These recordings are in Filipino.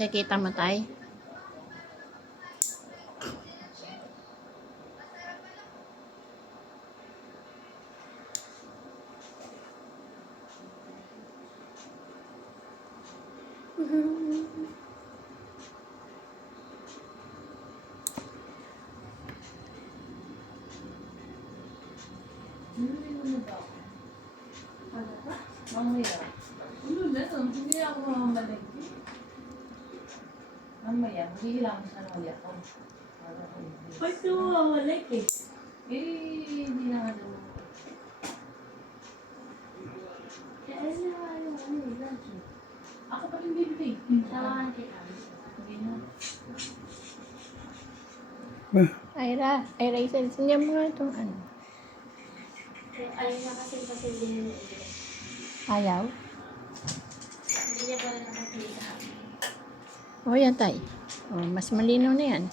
Nakikita mo, tay? Mamaya. Ano na ito? Hindi ako mamamalik. Mamaya, maghihilang sa mamaya ko. Ba't ka mamamalik eh? Hindi na nga daw. Kaya na yung ano eh, lunch eh. Ako pa rin bibig. Samahan kita. Hindi na. Ira, isensin mo nga itong ano. Ayaw na kasi pasilin yung ulo. Ayaw? Hindi niya pa rin nakakita. O, yan, tay. O, mas malinaw na yan.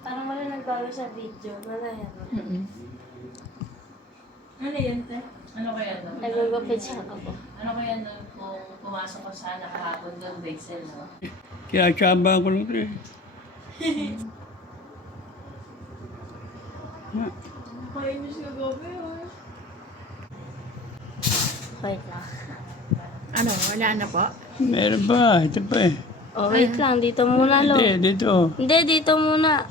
Parang wala nagbago sa video. Wala yan. Ano yan, te? Ano kaya no? Nagugupit siya ako. Ano kaya no kung pumasok ko sana kahapon doon, Basil, no? Kaya tsamba ko lang rin. Kainis ka gabi ah. Wait lang. Ano, wala na po? Meron ba? Ito pa eh. Oh, wait lang. Dito muna, Lo. Hindi, dito. Hindi, dito muna.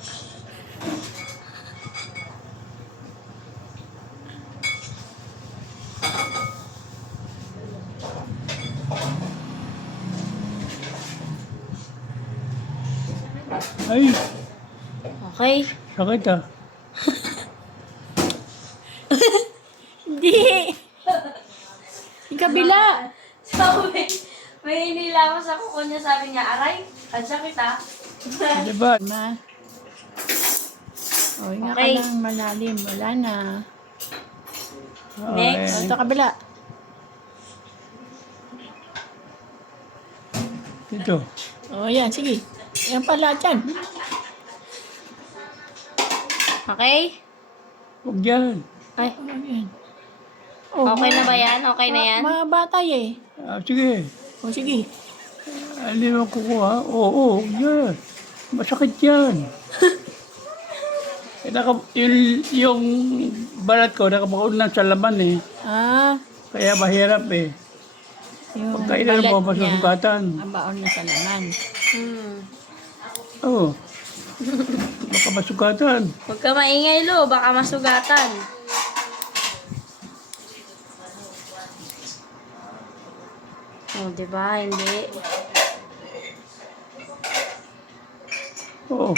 Ay, Okay. sakit ah. Hindi. Yung kabila! Sabi, may hinila ako sa kuko niya. Sabi niya, aray, kansya kita. Ano ba? Ma. O, nga Okay. ka lang malalim. Wala na. Next. O, ito kabila. Dito. O, yan. Sige. Yan pala dyan. Okay? Huwag yan. Ay, O, yan. okay na ba yan? Okay na yan? Mga batay eh. Ah, sige. O, sige. Hindi mo kukuha. Oo, huwag yan. Masakit yan. Yung balat ko, nakapakunan sa laman eh. Ah. Kaya mahirap eh. Yung Pagkailan mo, balat niya, masusugatan. ang baon na sa laman. Oo. Baka masugatan. Huwag ka maingay, Lo. Baka masugatan. Oh, diba? Hindi. Oo.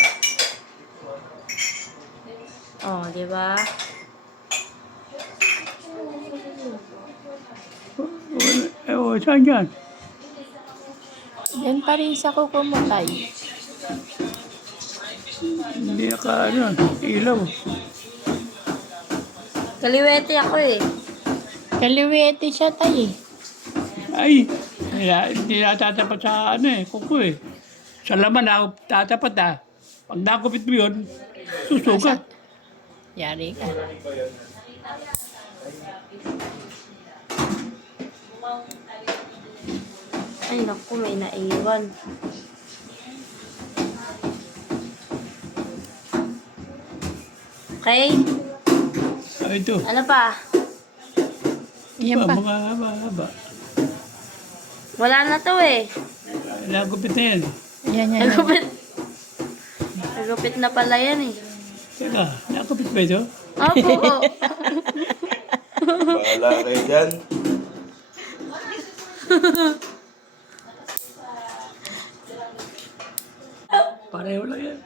Oh, diba? Oo, saan yan? Yan pa rin sa kuko mo, tay. Hindi naka, ano, ilaw. Kaliwete ako eh. Kaliwete siya, tay. Ay, hindi natatapat sa ano eh, kuko eh. Sa laman ako tatapat ah. Pag nakupit mo yun, susugat. Yari ka. Ay, naku, may naiwan. Okay? Ah, ito. Ano pa? Yan pa. Mga haba-haba. Wala na to eh. Nakupit na yan. Yan, yan, yan. Nagupit. Nagupit na pala yan eh. Teka, nakupit ba ito? Opo. Bahala kayo dyan. Pareho lang yan.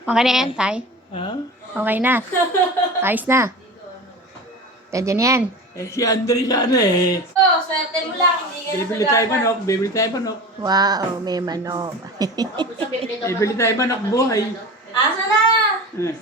Okay na yan, tay. Ha? Okay na. Ayos na. Pwede na yan. Eh si Andre sana eh. Oh, swerte mo lang. Hindi ka Bibili tayo manok, bibili tayo manok. Wow, may manok. Bibili tayo manok buhay. Asa na? Eh.